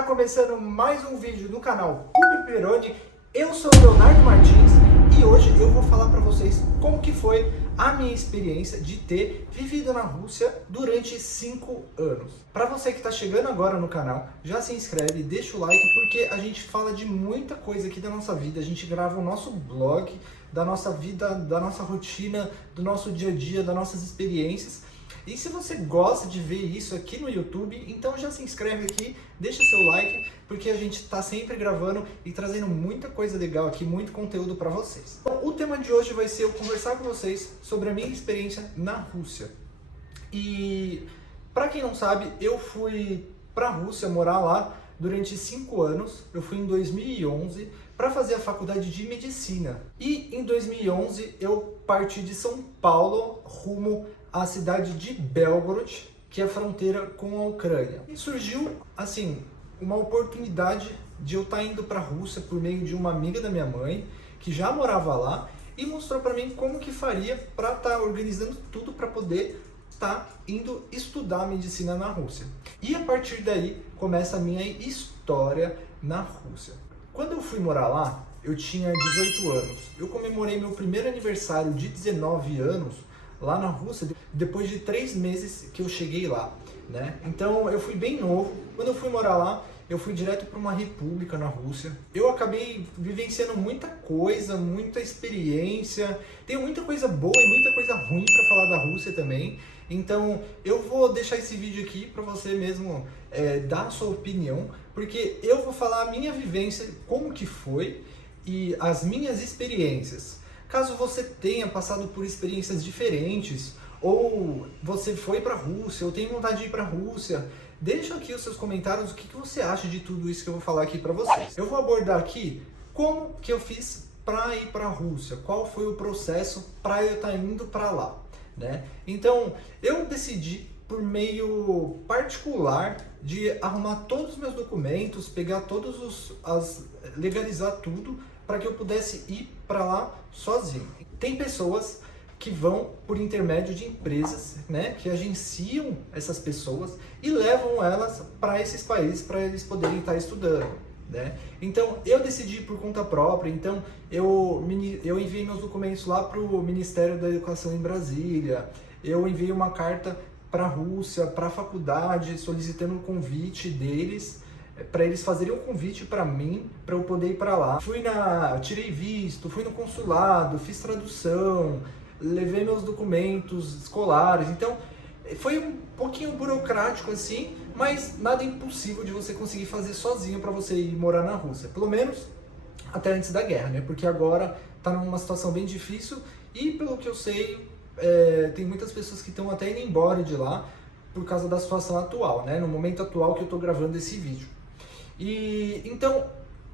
Tá começando mais um vídeo no canal Pub Eu sou o Leonardo Martins e hoje eu vou falar para vocês como que foi a minha experiência de ter vivido na Rússia durante 5 anos. Para você que está chegando agora no canal, já se inscreve, deixa o like, porque a gente fala de muita coisa aqui da nossa vida. A gente grava o nosso blog, da nossa vida, da nossa rotina, do nosso dia a dia, das nossas experiências. E se você gosta de ver isso aqui no YouTube, então já se inscreve aqui, deixa seu like, porque a gente está sempre gravando e trazendo muita coisa legal aqui, muito conteúdo para vocês. Então, o tema de hoje vai ser eu conversar com vocês sobre a minha experiência na Rússia. E para quem não sabe, eu fui para a Rússia morar lá durante 5 anos. Eu fui em 2011 para fazer a faculdade de medicina. E em 2011 eu parti de São Paulo rumo à cidade de Belgorod, que é a fronteira com a Ucrânia. E surgiu, assim, uma oportunidade de eu estar indo para a Rússia por meio de uma amiga da minha mãe, que já morava lá, e mostrou para mim como que faria para estar organizando tudo para poder estar indo estudar medicina na Rússia. E a partir daí começa a minha história na Rússia. Quando eu fui morar lá, eu tinha 18 anos. Eu comemorei meu primeiro aniversário de 19 anos lá na Rússia, depois de 3 meses que eu cheguei lá, né? Então eu fui bem novo. Quando eu fui morar lá, eu fui direto para uma república na Rússia. Eu acabei vivenciando muita coisa, muita experiência. Tem muita coisa boa e muita coisa ruim para falar da Rússia também. Então eu vou deixar esse vídeo aqui para você mesmo dar a sua opinião, porque eu vou falar a minha vivência, como que foi e as minhas experiências. Caso você tenha passado por experiências diferentes, ou você foi para a Rússia, ou tem vontade de ir para a Rússia, deixa aqui os seus comentários o que você acha de tudo isso que eu vou falar aqui para vocês. Eu vou abordar aqui como que eu fiz para ir para a Rússia, qual foi o processo para eu estar indo para lá, né? Então, eu decidi por meio particular de arrumar todos os meus documentos, pegar legalizar tudo para que eu pudesse ir para lá sozinho. Tem pessoas que vão por intermédio de empresas, né, que agenciam essas pessoas e levam elas para esses países para eles poderem estar estudando, né? Então eu decidi por conta própria. Então eu enviei meus documentos lá para o Ministério da Educação em Brasília. Eu enviei uma carta para a Rússia, para a faculdade, solicitando um convite deles, para eles fazerem um convite para mim, para eu poder ir para lá. Tirei visto, fui no consulado, fiz tradução, levei meus documentos escolares. Então, foi um pouquinho burocrático assim, mas nada impossível de você conseguir fazer sozinho para você ir morar na Rússia. Pelo menos até antes da guerra, né? Porque agora está numa situação bem difícil e, pelo que eu sei, tem muitas pessoas que estão até indo embora de lá por causa da situação atual, né? No momento atual que eu estou gravando esse vídeo. E então,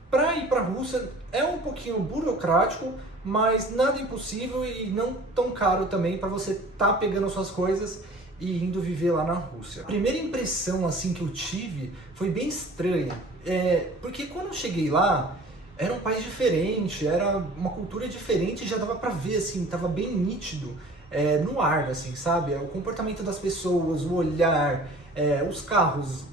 para ir para a Rússia é um pouquinho burocrático, mas nada impossível e não tão caro também para você estar pegando suas coisas e indo viver lá na Rússia. A primeira impressão assim que eu tive foi bem estranha, porque quando eu cheguei lá era um país diferente, era uma cultura diferente, já dava para ver assim, estava bem nítido no ar, assim, sabe? O comportamento das pessoas, o olhar, os carros,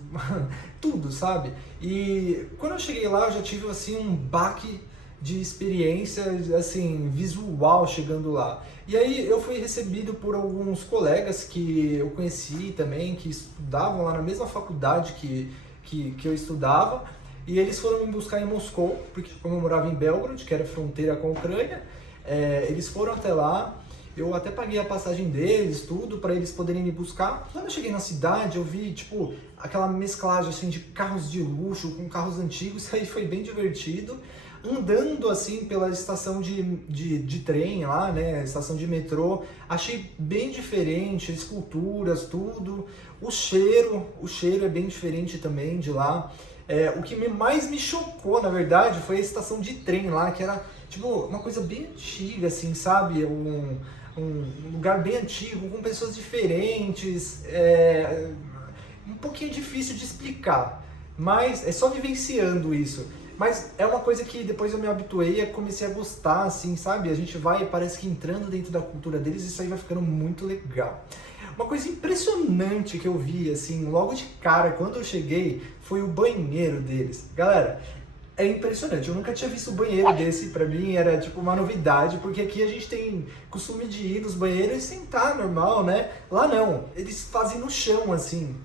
tudo, sabe? E quando eu cheguei lá, eu já tive assim um baque de experiência, assim, visual chegando lá. E aí eu fui recebido por alguns colegas que eu conheci também, que estudavam lá na mesma faculdade que eu estudava, e eles foram me buscar em Moscou, porque como eu morava em Belgorod, que era fronteira com a Ucrânia, eles foram até lá. Eu até paguei a passagem deles, tudo, para eles poderem me buscar. Quando eu cheguei na cidade, eu vi, tipo, aquela mesclagem, assim, de carros de luxo com carros antigos. Isso aí foi bem divertido. Andando, assim, pela estação de trem lá, né, estação de metrô, achei bem diferente, esculturas, tudo. O cheiro é bem diferente também de lá. O que mais me chocou, na verdade, foi a estação de trem lá, que era, tipo, uma coisa bem antiga, assim, sabe? Um lugar bem antigo, com pessoas diferentes, um pouquinho difícil de explicar, mas é só vivenciando isso. Mas é uma coisa que depois eu me habituei e comecei a gostar, assim, sabe? A gente vai, parece que entrando dentro da cultura deles, isso aí vai ficando muito legal. Uma coisa impressionante que eu vi, assim, logo de cara, quando eu cheguei, foi o banheiro deles. Galera, é impressionante, eu nunca tinha visto um banheiro desse, pra mim era tipo uma novidade, porque aqui a gente tem costume de ir nos banheiros e sentar normal, né? Lá não, eles fazem no chão, assim,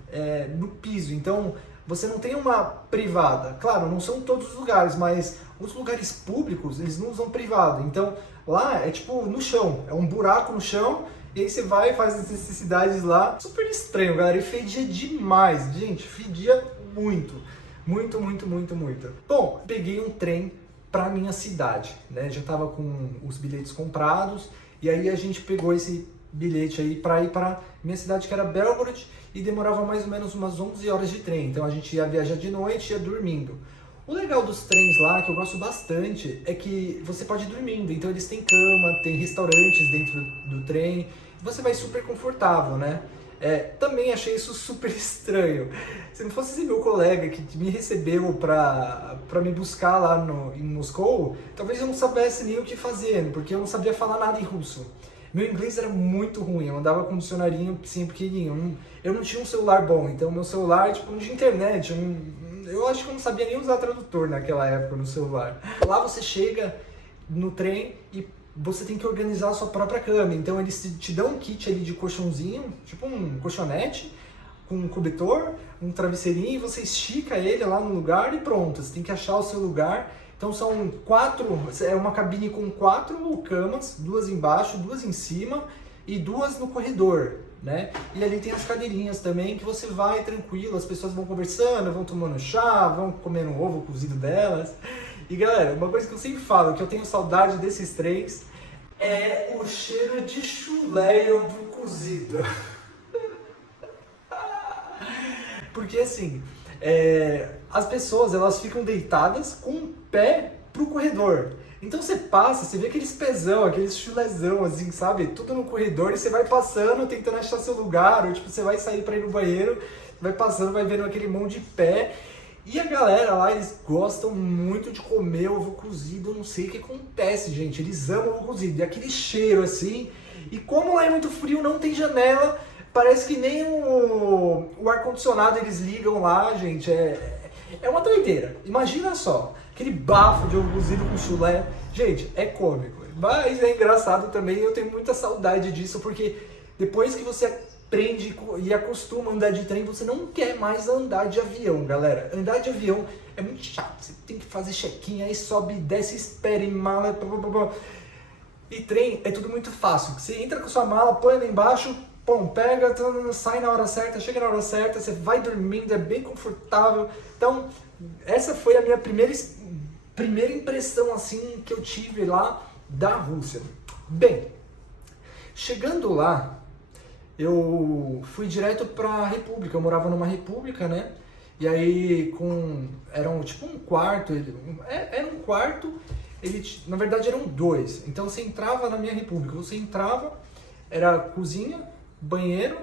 no piso, então você não tem uma privada. Claro, não são todos os lugares, mas os lugares públicos, eles não usam privada, então lá é tipo no chão, é um buraco no chão, e aí você vai e faz as necessidades lá. Super estranho, galera, e fedia demais, gente, fedia muito. Muito, muito, muito, muito. Bom, peguei um trem pra minha cidade, né? Já tava com os bilhetes comprados, e aí a gente pegou esse bilhete aí pra ir pra minha cidade, que era Belgorod, e demorava mais ou menos umas 11 horas de trem. Então a gente ia viajar de noite e ia dormindo. O legal dos trens lá, que eu gosto bastante, é que você pode ir dormindo. Então eles têm cama, tem restaurantes dentro do trem, você vai super confortável, né? Também achei isso super estranho. Se não fosse esse meu colega que me recebeu pra me buscar lá em Moscou, talvez eu não soubesse nem o que fazer, porque eu não sabia falar nada em russo. Meu inglês era muito ruim, eu andava com um dicionarinho assim, pequenininho. Eu não tinha um celular bom, então meu celular, tipo, não tinha internet. Eu acho que eu não sabia nem usar tradutor naquela época no celular. Lá você chega no trem e você tem que organizar a sua própria cama. Então eles te dão um kit ali de colchãozinho, tipo um colchonete, com um cobertor, um travesseirinho, e você estica ele lá no lugar e pronto. Você tem que achar o seu lugar. Então são uma cabine com 4 camas, 2 embaixo, 2 em cima e 2 no corredor, né? E ali tem as cadeirinhas também que você vai tranquilo, as pessoas vão conversando, vão tomando chá, vão comendo um ovo cozido delas. E galera, uma coisa que eu sempre falo, que eu tenho saudade desses trens, é o cheiro de chulé e ovo cozido. Porque assim, as pessoas elas ficam deitadas com o pé pro corredor. Então você passa, você vê aqueles pezão, aqueles chulézão assim, sabe? Tudo no corredor e você vai passando, tentando achar seu lugar, ou tipo, você vai sair pra ir no banheiro, vai passando, vai vendo aquele monte de pé. E a galera lá, eles gostam muito de comer ovo cozido, eu não sei o que acontece, gente. Eles amam ovo cozido, e aquele cheiro assim. E como lá é muito frio, não tem janela, parece que nem o ar-condicionado eles ligam lá, gente. É uma doideira. Imagina só, aquele bafo de ovo cozido com chulé. Gente, é cômico. Mas é engraçado também, eu tenho muita saudade disso, porque depois que você aprende e acostuma a andar de trem, você não quer mais andar de avião, galera. Andar de avião é muito chato, você tem que fazer check-in, aí sobe, desce, espera em mala, blá, blá, blá. E trem é tudo muito fácil. Você entra com sua mala, põe lá embaixo, pum, pega, sai na hora certa, chega na hora certa, você vai dormindo, é bem confortável. Então, essa foi a minha primeira impressão assim que eu tive lá da Rússia. Bem, chegando lá, eu fui direto pra República, eu morava numa República, né? E aí era tipo um quarto, era um quarto, na verdade eram 2. Então você entrava na minha República, você entrava, era cozinha, banheiro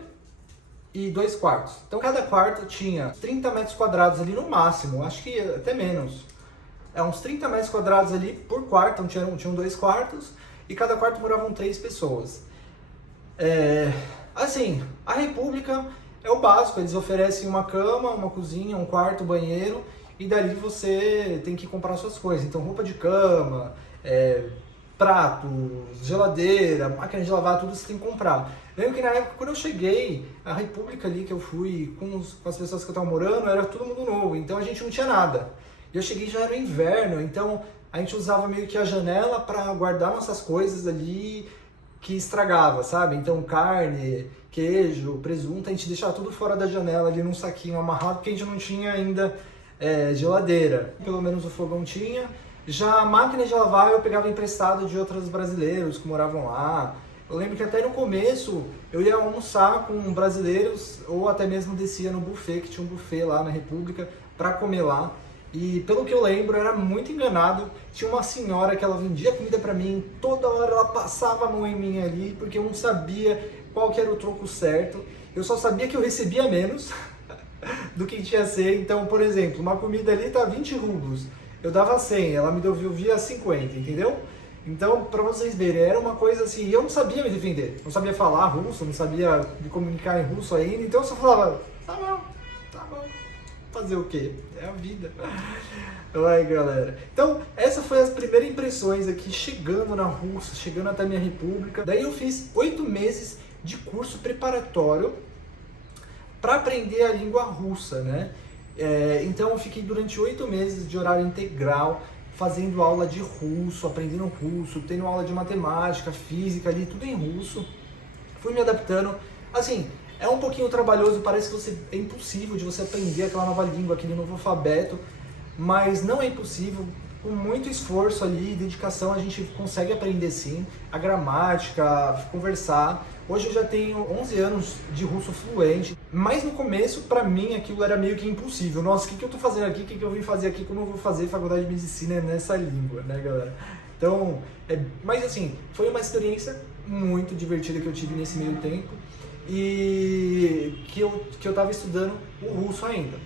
e 2 quartos. Então cada quarto tinha 30 metros quadrados ali no máximo, acho que até menos. Uns 30 metros quadrados ali por quarto, então tinham 2 quartos e cada quarto moravam 3 pessoas. Assim, a República é o básico, eles oferecem uma cama, uma cozinha, um quarto, banheiro, e dali você tem que comprar suas coisas. Então roupa de cama, pratos, geladeira, máquina de lavar, tudo você tem que comprar. Lembro que na época, quando eu cheguei, a República ali que eu fui com as pessoas que eu estava morando, era todo mundo novo, então a gente não tinha nada. E eu cheguei já era o inverno, então a gente usava meio que a janela para guardar nossas coisas ali que estragava, sabe? Então carne, queijo, presunto, a gente deixava tudo fora da janela ali num saquinho amarrado, porque a gente não tinha ainda geladeira. Pelo menos o fogão tinha. Já a máquina de lavar eu pegava emprestado de outros brasileiros que moravam lá. Eu lembro que até no começo eu ia almoçar com brasileiros ou até mesmo descia no buffet, que tinha um buffet lá na República, para comer lá. E pelo que eu lembro, eu era muito enganado. Tinha uma senhora que ela vendia comida pra mim, toda hora ela passava a mão em mim ali, porque eu não sabia qual que era o troco certo. Eu só sabia que eu recebia menos do que tinha a ser. Então, por exemplo, uma comida ali tá 20 rublos, eu dava 100, ela me devolvia 50, entendeu? Então, para vocês verem, era uma coisa assim, eu não sabia me defender, não sabia falar russo, não sabia me comunicar em russo ainda, então eu só falava, tá bom, fazer o quê? É a vida. Ai, galera. Então, essas foram as primeiras impressões aqui, chegando na Rússia, chegando até a minha república. Daí eu fiz 8 meses de curso preparatório para aprender a língua russa, né? Então eu fiquei durante 8 meses de horário integral, fazendo aula de russo, aprendendo russo, tendo aula de matemática, física ali, tudo em russo. Fui me adaptando. Assim, é um pouquinho trabalhoso, parece que é impossível de você aprender aquela nova língua, aquele novo alfabeto, mas não é impossível. Com muito esforço ali, dedicação, a gente consegue aprender sim, a gramática, conversar. Hoje eu já tenho 11 anos de russo fluente, mas no começo, pra mim, aquilo era meio que impossível. Nossa, o que eu tô fazendo aqui? O que eu vim fazer aqui? Como eu vou fazer faculdade de medicina nessa língua, né, galera? Então, mas assim, foi uma experiência muito divertida que eu tive nesse meio tempo e que eu tava estudando o russo ainda.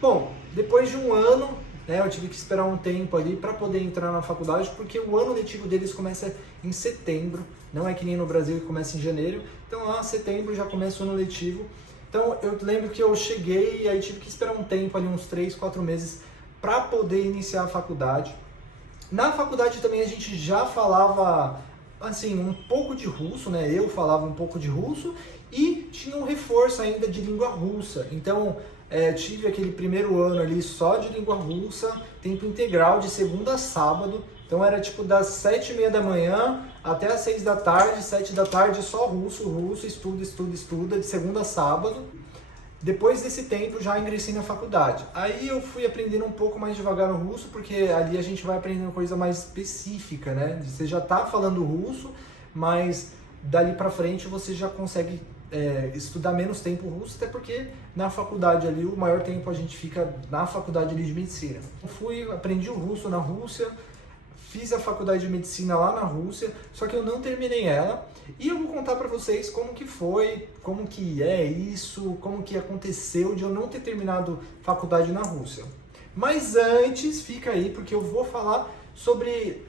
Bom, depois de um ano, né, eu tive que esperar um tempo ali para poder entrar na faculdade, porque o ano letivo deles começa em setembro, não é que nem no Brasil que começa em janeiro, então lá em setembro já começa o ano letivo. Então eu lembro que eu cheguei e aí tive que esperar um tempo ali, uns 3, 4 meses, para poder iniciar a faculdade. Na faculdade também a gente já falava, assim, um pouco de russo, né, eu falava um pouco de russo e tinha um reforço ainda de língua russa, então tive aquele primeiro ano ali só de língua russa, tempo integral, de segunda a sábado. Então era tipo das 7h30 da manhã até as 6 da tarde, 7 da tarde só russo, estuda, de segunda a sábado. Depois desse tempo já ingressei na faculdade. Aí eu fui aprendendo um pouco mais devagar o russo, porque ali a gente vai aprendendo coisa mais específica, né? Você já tá falando russo, mas dali pra frente você já consegue estudar menos tempo russo, até porque na faculdade ali, o maior tempo a gente fica na faculdade ali de medicina. Aprendi o russo na Rússia, fiz a faculdade de medicina lá na Rússia, só que eu não terminei ela, e eu vou contar para vocês como que foi, como que é isso, como que aconteceu de eu não ter terminado faculdade na Rússia. Mas antes, fica aí, porque eu vou falar sobre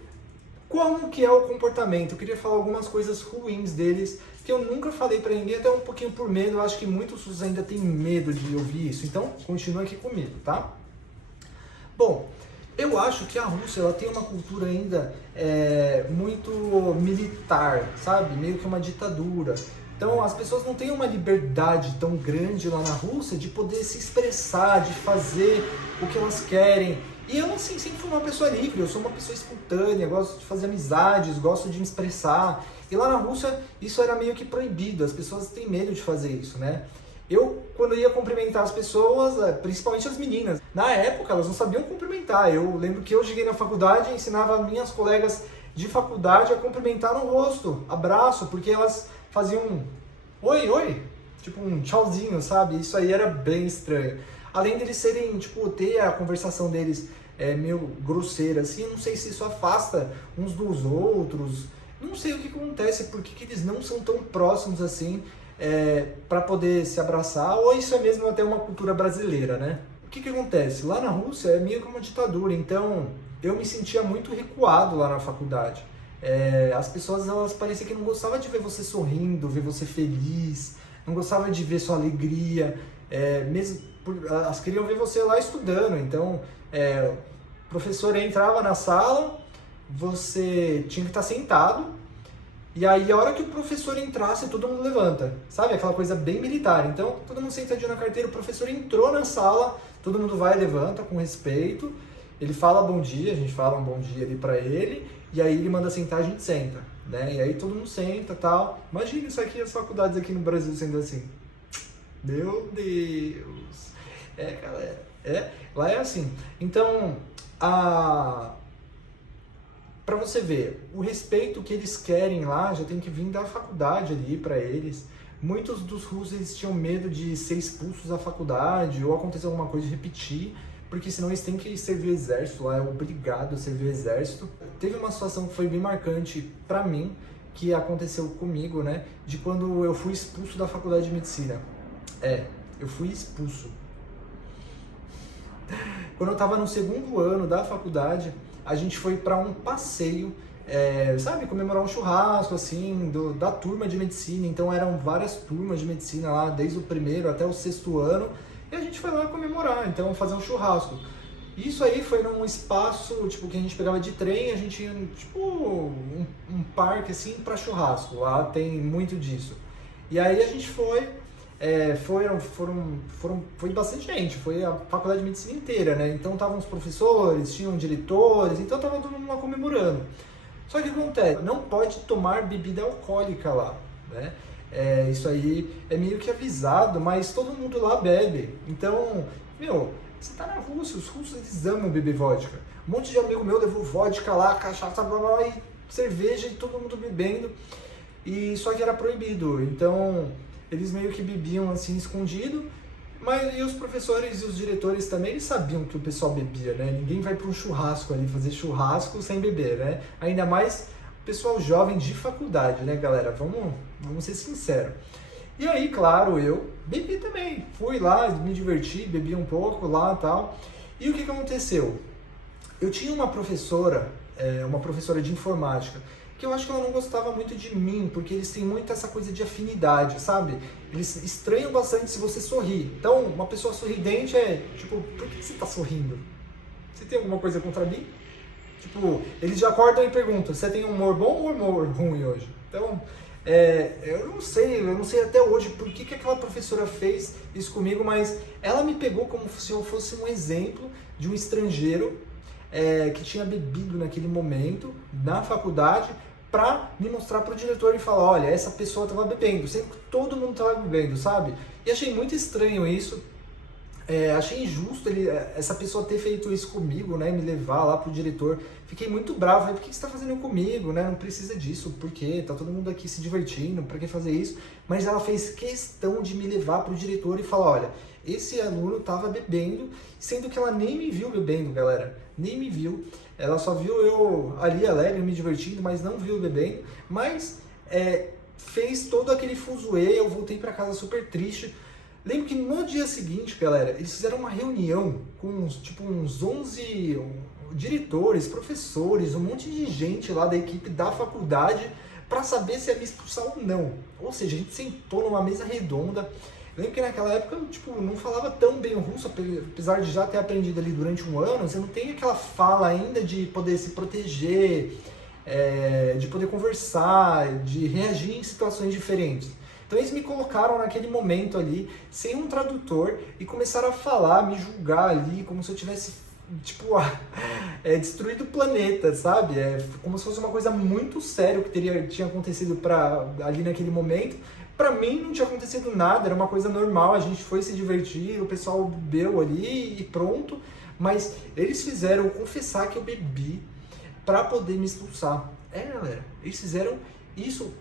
como que é o comportamento. Eu queria falar algumas coisas ruins deles, que eu nunca falei pra ninguém, até um pouquinho por medo. Eu acho que muitos russos ainda têm medo de ouvir isso. Então, continua aqui comigo, tá? Bom, eu acho que a Rússia ela tem uma cultura ainda muito militar, sabe? Meio que uma ditadura. Então, as pessoas não têm uma liberdade tão grande lá na Rússia de poder se expressar, de fazer o que elas querem. E eu, assim, sempre fui uma pessoa livre, eu sou uma pessoa espontânea, gosto de fazer amizades, gosto de me expressar. E lá na Rússia, isso era meio que proibido, as pessoas têm medo de fazer isso, né? Eu, quando ia cumprimentar as pessoas, principalmente as meninas, na época elas não sabiam cumprimentar. Eu lembro que eu cheguei na faculdade e ensinava minhas colegas de faculdade a cumprimentar no rosto, abraço, porque elas faziam um oi, tipo um tchauzinho, sabe? Isso aí era bem estranho. Além deles serem, tipo, ter a conversação deles meio grosseira, assim, eu não sei se isso afasta uns dos outros, não sei o que acontece, por que eles não são tão próximos assim, para poder se abraçar, ou isso é mesmo até uma cultura brasileira, né? O que acontece? Lá na Rússia é meio que uma ditadura, então eu me sentia muito recuado lá na faculdade. As pessoas, elas pareciam que não gostavam de ver você sorrindo, ver você feliz, não gostavam de ver sua alegria, elas queriam ver você lá estudando. Então, o professor entrava na sala, você tinha que estar sentado, e aí a hora que o professor entrasse, todo mundo levanta, sabe? Aquela coisa bem militar. Então, todo mundo sentadinho na carteira, o professor entrou na sala, todo mundo vai e levanta com respeito, ele fala bom dia, a gente fala um bom dia ali pra ele, e aí ele manda sentar, a gente senta, né? E aí todo mundo senta e tal. Imagina isso aqui, as faculdades aqui no Brasil sendo assim. Meu Deus! Galera, lá é assim. Então, pra você ver, o respeito que eles querem lá já tem que vir da faculdade ali pra eles. Muitos dos russos eles tinham medo de ser expulsos da faculdade ou acontecer alguma coisa de repetir, porque senão eles têm que servir o exército lá, é obrigado a servir o exército. Teve uma situação que foi bem marcante pra mim, que aconteceu comigo, né, de quando eu fui expulso da faculdade de medicina. Eu fui expulso. Quando eu estava no segundo ano da faculdade, a gente foi para um passeio sabe, comemorar um churrasco, assim, da turma de medicina. Então eram várias turmas de medicina lá, desde o primeiro até o sexto ano, e a gente foi lá comemorar, então fazer um churrasco. Isso aí foi num espaço, tipo, que a gente pegava de trem, a gente ia, tipo, um parque, assim, para churrasco. Lá tem muito disso. E aí a gente foi, foi bastante gente, foi a faculdade de medicina inteira, né? Então estavam os professores, tinham diretores, então tava todo mundo lá comemorando. Só que o que acontece? Não pode tomar bebida alcoólica lá, né? Isso aí é meio que avisado, mas todo mundo lá bebe. Então, meu, você tá na Rússia, os russos eles amam beber vodka. Um monte de amigo meu levou vodka lá, cachaça, blá, blá, blá, e cerveja e todo mundo bebendo. E só que era proibido, então eles meio que bebiam assim escondido. Mas e os professores e os diretores também, eles sabiam que o pessoal bebia, né? Ninguém vai para um churrasco ali, fazer churrasco sem beber, né? Ainda mais o pessoal jovem de faculdade, né, galera? Vamos ser sinceros. E aí, claro, eu bebi também. Fui lá, me diverti, bebi um pouco lá e tal. E o que aconteceu? Eu tinha uma professora de informática, que eu acho que ela não gostava muito de mim, porque eles têm muito essa coisa de afinidade, sabe? Eles estranham bastante se você sorrir. Então, uma pessoa sorridente é, tipo, por que você tá sorrindo? Você tem alguma coisa contra mim? Tipo, eles já acordam e perguntam, você tem humor bom ou humor ruim hoje? Então, eu não sei até hoje por que aquela professora fez isso comigo, mas ela me pegou como se eu fosse um exemplo de um estrangeiro que tinha bebido naquele momento, na faculdade, pra me mostrar pro diretor e falar, olha, essa pessoa tava bebendo, sempre que todo mundo tava bebendo, sabe? E achei muito estranho isso, achei injusto essa pessoa ter feito isso comigo, né, me levar lá pro diretor. Fiquei muito bravo, falei, por que você tá fazendo comigo, né, não precisa disso, por quê? Tá todo mundo aqui se divertindo, pra que fazer isso? Mas ela fez questão de me levar pro diretor e falar, olha, esse aluno tava bebendo, sendo que ela nem me viu bebendo, galera, nem me viu. Ela só viu eu ali alegre, me divertindo, mas não viu bebendo. Mas fez todo aquele fuzuê, eu voltei pra casa super triste. Lembro que no dia seguinte, galera, eles fizeram uma reunião com uns 11 diretores, professores, um monte de gente lá da equipe da faculdade para saber se ia me expulsar ou não. Ou seja, a gente sentou numa mesa redonda. Lembro que naquela época eu não falava tão bem o russo, apesar de já ter aprendido ali durante um ano, você não tem aquela fala ainda de poder se proteger, de poder conversar, de reagir em situações diferentes. Então eles me colocaram naquele momento ali, sem um tradutor, e começaram a falar, me julgar ali, como se eu tivesse, destruído o planeta, sabe? Como se fosse uma coisa muito séria que tinha acontecido ali naquele momento. Pra mim não tinha acontecido nada, era uma coisa normal, a gente foi se divertir, o pessoal bebeu ali e pronto. Mas eles fizeram eu confessar que eu bebi pra poder me expulsar. Galera, eles fizeram isso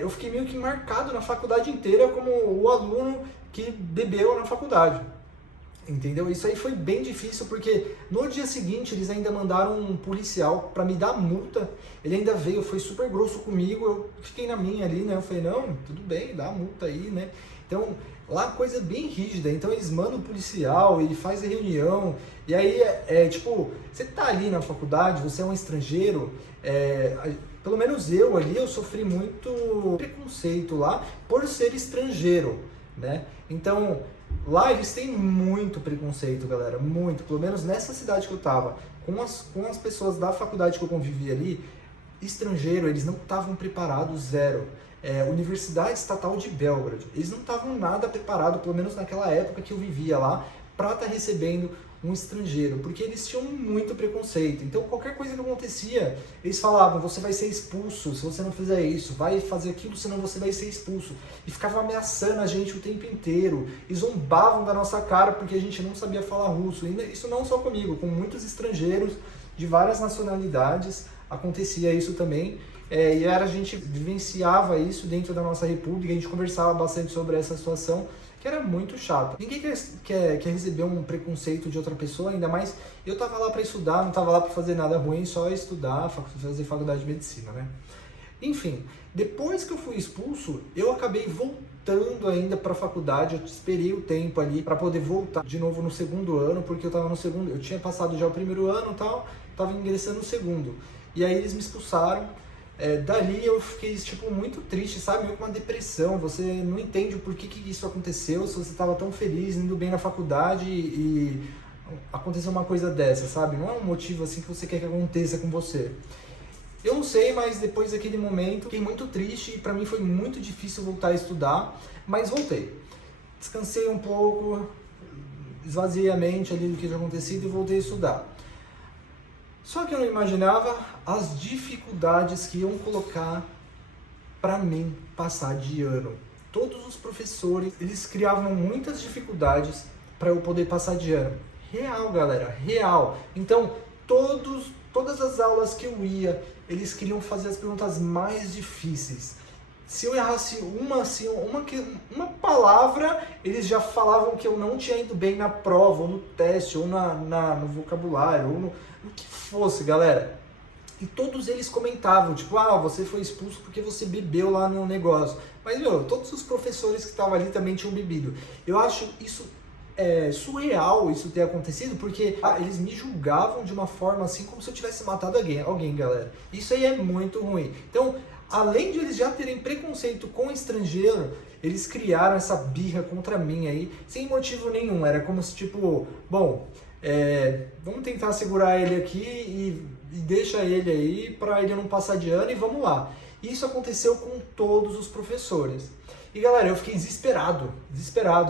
eu fiquei meio que marcado na faculdade inteira como o aluno que bebeu na faculdade. Entendeu? Isso aí foi bem difícil porque no dia seguinte eles ainda mandaram um policial para me dar multa. Ele ainda veio, foi super grosso comigo, eu fiquei na minha ali, né? Eu falei, não, tudo bem, dá a multa aí, né? Então, lá coisa bem rígida. Então eles mandam o policial, ele faz a reunião. E aí, você tá ali na faculdade, você é um estrangeiro, pelo menos eu ali, eu sofri muito preconceito lá por ser estrangeiro, né? Então, lá eles têm muito preconceito, galera, muito. Pelo menos nessa cidade que eu tava, com as pessoas da faculdade que eu convivi ali, estrangeiro, eles não estavam preparados, zero. Universidade Estatal de Belgrado, eles não estavam nada preparados, pelo menos naquela época que eu vivia lá, para estar recebendo um estrangeiro, porque eles tinham muito preconceito. Então qualquer coisa que acontecia, eles falavam, você vai ser expulso se você não fizer isso, vai fazer aquilo, senão você vai ser expulso. E ficavam ameaçando a gente o tempo inteiro, e zombavam da nossa cara porque a gente não sabia falar russo. E isso não só comigo, com muitos estrangeiros de várias nacionalidades, acontecia isso também. E a gente vivenciava isso dentro da nossa república, a gente conversava bastante sobre essa situação, que era muito chato. Ninguém quer receber um preconceito de outra pessoa, ainda mais eu tava lá para estudar, não tava lá para fazer nada ruim, só estudar, fazer faculdade de medicina, né? Enfim, depois que eu fui expulso, eu acabei voltando voltando ainda para a faculdade. Eu esperei o tempo ali para poder voltar de novo no segundo ano, porque eu tava no segundo, eu tinha passado já o primeiro ano e tal, tava ingressando no segundo. E aí eles me expulsaram. Dali eu fiquei, tipo, muito triste, sabe? Meio com uma depressão. Você não entende o porquê que isso aconteceu, se você estava tão feliz, indo bem na faculdade e aconteceu uma coisa dessa, sabe? Não é um motivo assim que você quer que aconteça com você. Eu não sei, mas depois daquele momento fiquei muito triste e pra mim foi muito difícil voltar a estudar, mas voltei. Descansei um pouco, esvaziei a mente ali do que tinha acontecido e voltei a estudar. Só que eu não imaginava as dificuldades que iam colocar para mim passar de ano. Todos os professores, eles criavam muitas dificuldades para eu poder passar de ano. Real, galera, real. Então, todas as aulas que eu ia, eles queriam fazer as perguntas mais difíceis. Se eu errasse uma palavra, eles já falavam que eu não tinha ido bem na prova, ou no teste, ou no vocabulário, ou no que fosse, galera. E todos eles comentavam, tipo, você foi expulso porque você bebeu lá no negócio. Mas, todos os professores que estavam ali também tinham bebido. Eu acho isso surreal, isso ter acontecido, porque eles me julgavam de uma forma assim, como se eu tivesse matado alguém, galera. Isso aí é muito ruim. Então, além de eles já terem preconceito com estrangeiro, eles criaram essa birra contra mim aí, sem motivo nenhum. Era como se, tipo, vamos tentar segurar ele aqui e deixa ele aí para ele não passar de ano e vamos lá. Isso aconteceu com todos os professores. E galera, eu fiquei desesperado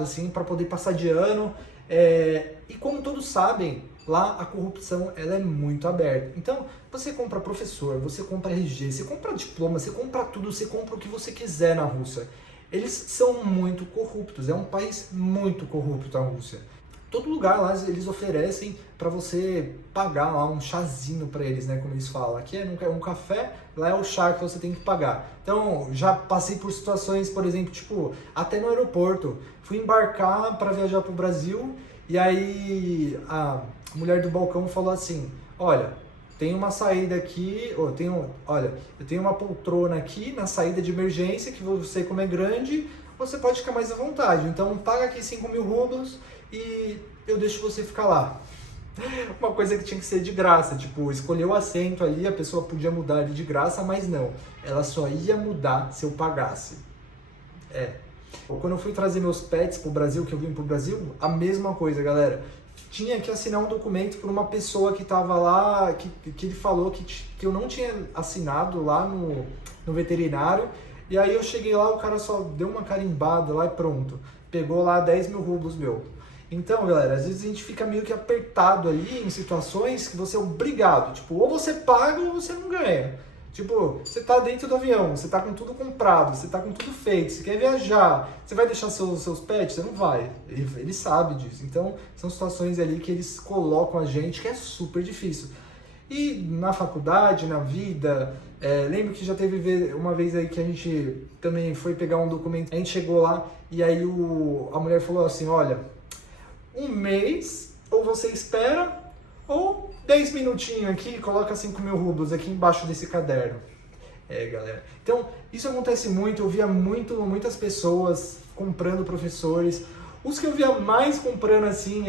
assim para poder passar de ano. E como todos sabem, lá a corrupção ela é muito aberta. Então, você compra professor, você compra RG, você compra diploma, você compra tudo, você compra o que você quiser na Rússia. Eles são muito corruptos, é um país muito corrupto a Rússia. Todo lugar lá eles oferecem para você pagar lá um chazinho para eles, né, como eles falam. Aqui é um café, lá é o chá que você tem que pagar. Então, já passei por situações, por exemplo, tipo, até no aeroporto. Fui embarcar para viajar para o Brasil e aí a mulher do balcão falou assim, olha, tem uma saída aqui, eu tenho uma poltrona aqui na saída de emergência, que você, como é grande, você pode ficar mais à vontade. Então, paga aqui 5.000 rublos e eu deixo você ficar lá. Uma coisa que tinha que ser de graça, tipo, escolher o assento ali, a pessoa podia mudar ali de graça, mas não, ela só ia mudar se eu pagasse. Quando eu fui trazer meus pets pro Brasil, que eu vim pro Brasil, a mesma coisa, galera. Tinha que assinar um documento por uma pessoa que tava lá, que ele falou que eu não tinha assinado lá no veterinário, e aí eu cheguei lá, o cara só deu uma carimbada lá e pronto. Pegou lá 10.000 rublos meu. Então, galera, às vezes a gente fica meio que apertado ali em situações que você é obrigado. Tipo, ou você paga ou você não ganha. Tipo, você tá dentro do avião, você tá com tudo comprado, você tá com tudo feito, você quer viajar, você vai deixar seus pets? Você não vai. Ele sabe disso. Então, são situações ali que eles colocam a gente que é super difícil. E na faculdade, na vida, lembro que já teve uma vez aí que a gente também foi pegar um documento, a gente chegou lá e aí a mulher falou assim, olha, um mês, ou você espera, ou 10 minutinhos aqui, coloca 5.000 rublos aqui embaixo desse caderno. Galera. Então, isso acontece muito, eu via muitas pessoas comprando professores. Os que eu via mais comprando, assim,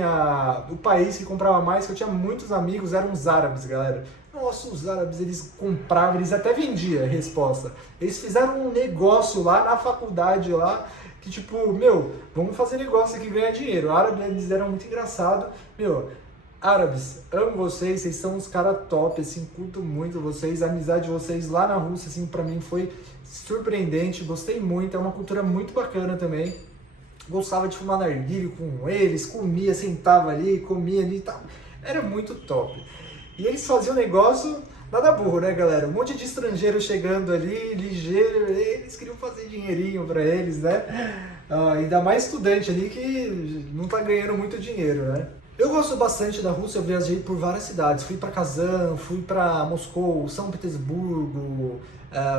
o país que comprava mais, que eu tinha muitos amigos, eram os árabes, galera. Nossa, os árabes, eles compravam, eles até vendiam a resposta. Eles fizeram um negócio lá na faculdade, lá, que tipo, vamos fazer negócio aqui e ganhar dinheiro. Árabes, eles eram muito engraçados. Árabes, amo vocês são uns caras top, assim, curto muito vocês. A amizade de vocês lá na Rússia, assim, pra mim foi surpreendente, gostei muito, é uma cultura muito bacana também. Gostava de fumar narguilé com eles, comia, sentava ali, comia ali e tal. Era muito top. E eles faziam negócio nada burro, né, galera? Um monte de estrangeiro chegando ali, ligeiro, eles queriam fazer dinheirinho pra eles, né? Ainda mais estudante ali que não tá ganhando muito dinheiro, né? Eu gosto bastante da Rússia, eu viajei por várias cidades. Fui para Kazan, fui para Moscou, São Petersburgo,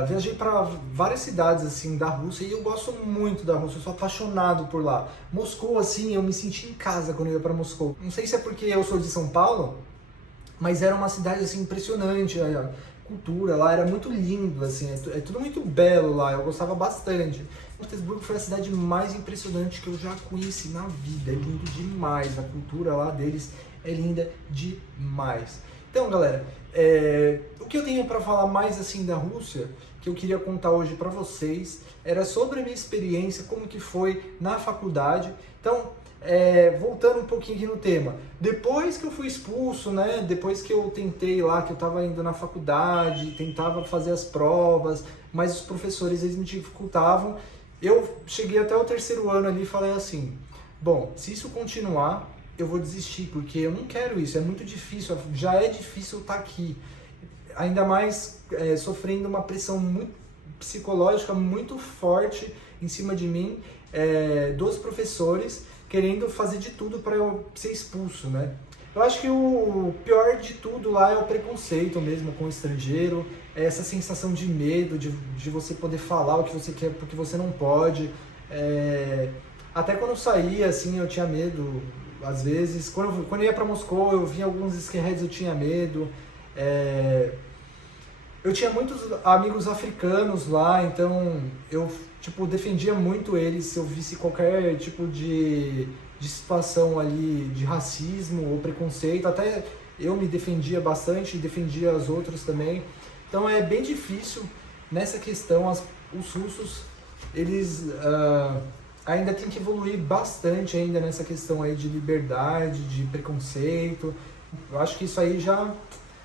viajei para várias cidades assim da Rússia e eu gosto muito da Rússia, eu sou apaixonado por lá. Moscou, assim, eu me senti em casa quando eu ia para Moscou. Não sei se é porque eu sou de São Paulo, mas era uma cidade assim impressionante, cultura lá, era muito lindo, assim, é tudo muito belo lá, eu gostava bastante. São Petersburgo foi a cidade mais impressionante que eu já conheci na vida, é lindo demais, a cultura lá deles é linda demais. Então, galera, o que eu tenho para falar mais assim da Rússia, que eu queria contar hoje para vocês, era sobre a minha experiência, como que foi na faculdade. Então, voltando um pouquinho aqui no tema, depois que eu fui expulso, né, depois que eu tentei lá, que eu estava indo na faculdade, tentava fazer as provas, mas os professores eles me dificultavam, eu cheguei até o terceiro ano ali e falei assim, bom, se isso continuar, eu vou desistir, porque eu não quero isso, é muito difícil, já é difícil estar aqui, ainda mais sofrendo uma pressão muito psicológica muito forte em cima de mim, dos professores, querendo fazer de tudo para eu ser expulso, né? Eu acho que o pior de tudo lá é o preconceito mesmo com o estrangeiro, essa sensação de medo, de você poder falar o que você quer porque você não pode. Até quando eu saía, assim, eu tinha medo, às vezes. Quando eu ia para Moscou, eu via alguns skinheads, eu tinha medo. Eu tinha muitos amigos africanos lá, então eu tipo, defendia muito eles se eu visse qualquer tipo de situação ali de racismo ou preconceito. Até eu me defendia bastante e defendia as outras também. Então é bem difícil nessa questão. Os russos, eles ainda têm que evoluir bastante ainda nessa questão aí de liberdade, de preconceito. Eu acho que isso aí já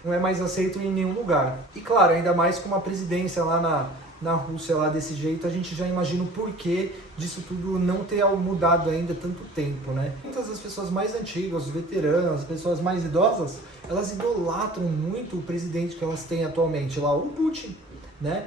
não é mais aceito em nenhum lugar. E claro, ainda mais com uma presidência lá na Rússia lá desse jeito, a gente já imagina o porquê disso tudo não ter mudado ainda tanto tempo, né? Muitas das pessoas mais antigas, os veteranos, as pessoas mais idosas, elas idolatram muito o presidente que elas têm atualmente lá, o Putin, né?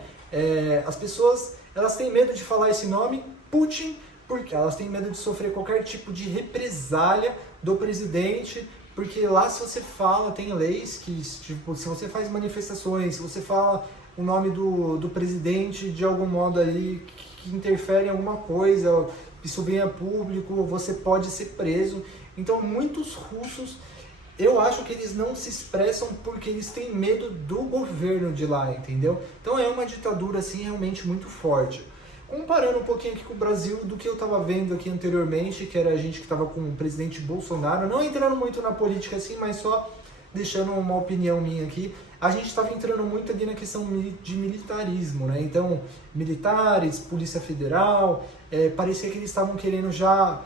As pessoas, elas têm medo de falar esse nome, Putin, porque elas têm medo de sofrer qualquer tipo de represália do presidente, porque lá se você fala, tem leis que, tipo, se você faz manifestações, se você fala o nome do presidente de algum modo ali que interfere em alguma coisa, isso vem a público, você pode ser preso. Então muitos russos, eu acho que eles não se expressam porque eles têm medo do governo de lá, entendeu? Então é uma ditadura assim realmente muito forte. Comparando um pouquinho aqui com o Brasil do que eu estava vendo aqui anteriormente, que era a gente que estava com o presidente Bolsonaro, não entrando muito na política assim, mas só deixando uma opinião minha aqui, a gente estava entrando muito ali na questão de militarismo, né? Então, militares, Polícia Federal, parecia que eles estavam querendo já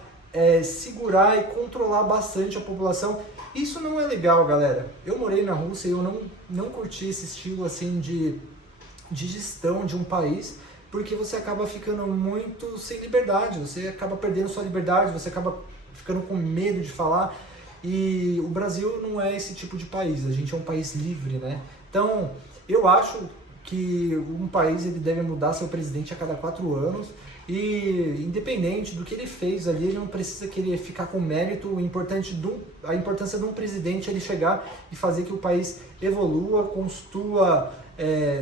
segurar e controlar bastante a população. Isso não é legal, galera. Eu morei na Rússia e eu não curti esse estilo assim de gestão de um país, porque você acaba ficando muito sem liberdade, você acaba perdendo sua liberdade, você acaba ficando com medo de falar. E o Brasil não é esse tipo de país, a gente é um país livre, né? Então, eu acho que um país ele deve mudar seu presidente a cada 4 anos e, independente do que ele fez ali, ele não precisa querer ficar com mérito. A importância de um presidente é ele chegar e fazer que o país evolua, construa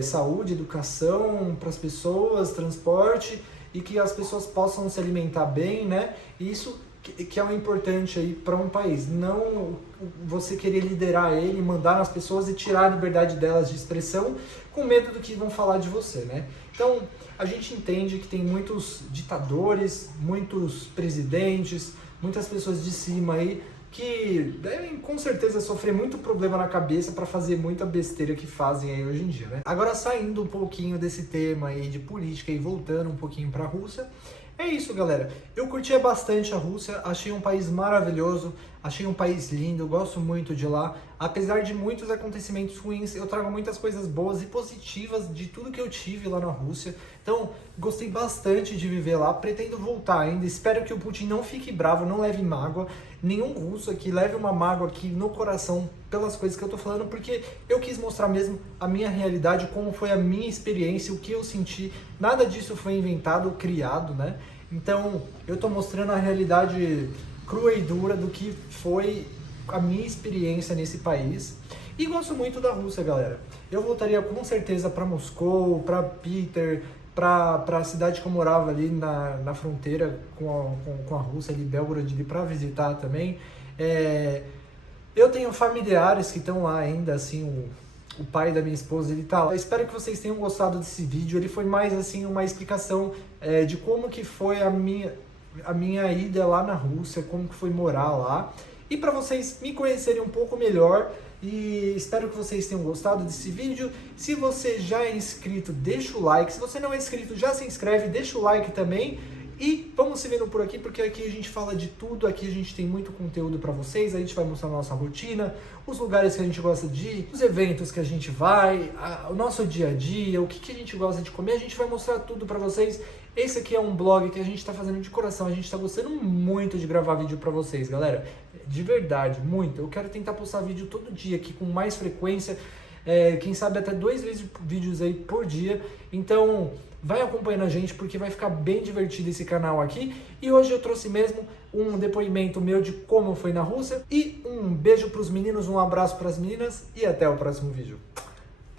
saúde, educação para as pessoas, transporte, e que as pessoas possam se alimentar bem, né? Isso que é o importante aí para um país, não você querer liderar ele, mandar nas pessoas e tirar a liberdade delas de expressão com medo do que vão falar de você, né? Então, a gente entende que tem muitos ditadores, muitos presidentes, muitas pessoas de cima aí que devem com certeza sofrer muito problema na cabeça para fazer muita besteira que fazem aí hoje em dia, né? Agora, saindo um pouquinho desse tema aí de política e voltando um pouquinho para a Rússia, é isso, galera. Eu curtia bastante a Rússia, achei um país maravilhoso, achei um país lindo, gosto muito de lá. Apesar de muitos acontecimentos ruins, eu trago muitas coisas boas e positivas de tudo que eu tive lá na Rússia. Então, gostei bastante de viver lá, pretendo voltar ainda. Espero que o Putin não fique bravo, não leve mágoa. Nenhum russo aqui leve uma mágoa aqui no coração pelas coisas que eu tô falando, porque eu quis mostrar mesmo a minha realidade, como foi a minha experiência, o que eu senti. Nada disso foi inventado ou criado, né? Então, eu tô mostrando a realidade crua e dura do que foi a minha experiência nesse país. E gosto muito da Rússia, galera. Eu voltaria com certeza para Moscou, para Peter, para a cidade que eu morava ali na fronteira com a Rússia, ali, Belgorod, para visitar também. Eu tenho familiares que estão lá ainda, assim, o pai da minha esposa, ele tá lá. Eu espero que vocês tenham gostado desse vídeo. Ele foi mais assim uma explicação de como que foi a minha ida lá na Rússia, como que foi morar lá. E para vocês me conhecerem um pouco melhor, e espero que vocês tenham gostado desse vídeo. Se você já é inscrito, deixa o like. Se você não é inscrito, já se inscreve, deixa o like também. E vamos se vendo por aqui, porque aqui a gente fala de tudo, aqui a gente tem muito conteúdo para vocês, a gente vai mostrar a nossa rotina, os lugares que a gente gosta de ir, os eventos que a gente vai, o nosso dia a dia, o que a gente gosta de comer, a gente vai mostrar tudo para vocês. Esse aqui é um blog que a gente está fazendo de coração, a gente está gostando muito de gravar vídeo para vocês, galera, de verdade, muito. Eu quero tentar postar vídeo todo dia aqui com mais frequência, quem sabe até 2 vídeos aí por dia, então vai acompanhando a gente porque vai ficar bem divertido esse canal aqui. E hoje eu trouxe mesmo um depoimento meu de como foi na Rússia. E um beijo para os meninos, um abraço para as meninas e até o próximo vídeo.